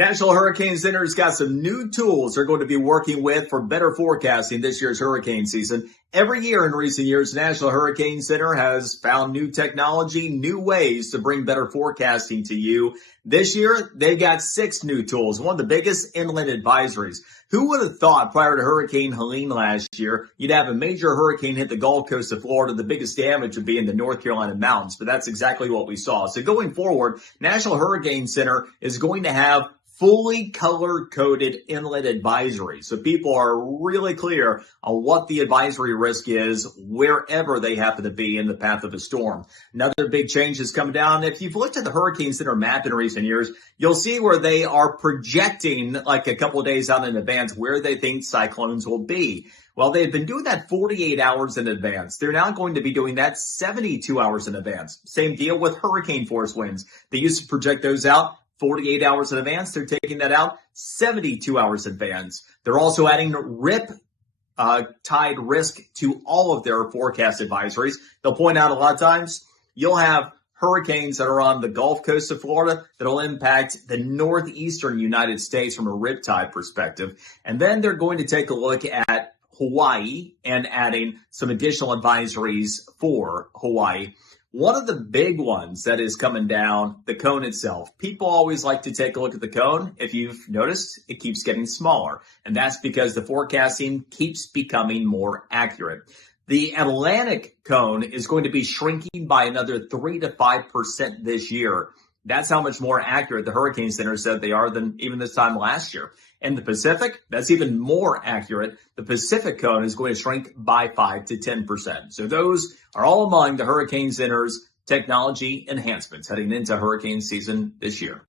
National Hurricane Center's got some new tools they're going to be working with for better forecasting this year's hurricane season. Every year in recent years, National Hurricane Center has found new technology, new ways to bring better forecasting to you. This year, they've got 6 new tools, one of the biggest inland advisories. Who would have thought prior to Hurricane Helene last year, you'd have a major hurricane hit the Gulf Coast of Florida, the biggest damage would be in the North Carolina mountains, but that's exactly what we saw. So going forward, National Hurricane Center is going to have fully color-coded inlet advisory. So people are really clear on what the advisory risk is wherever they happen to be in the path of a storm. Another big change is coming down. If you've looked at the Hurricane Center map in recent years, you'll see where they are projecting like a couple of days out in advance where they think cyclones will be. Well, they've been doing that 48 hours in advance. They're now going to be doing that 72 hours in advance. Same deal with hurricane force winds. They used to project those out 48 hours in advance. They're taking that out 72 hours in advance. They're also adding rip tide risk to all of their forecast advisories. They'll point out a lot of times you'll have hurricanes that are on the Gulf Coast of Florida that'll impact the northeastern United States from a rip tide perspective. And then they're going to take a look at Hawaii and adding some additional advisories for Hawaii. One of the big ones that is coming down, the cone itself. People always like to take a look at the cone. If you've noticed, it keeps getting smaller. And that's because the forecasting keeps becoming more accurate. The Atlantic cone is going to be shrinking by another 3 to 5% this year. That's how much more accurate the Hurricane Center said they are than even this time last year. And the Pacific, that's even more accurate. The Pacific cone is going to shrink by 5 to 10%. So those are all among the Hurricane Center's technology enhancements heading into hurricane season this year.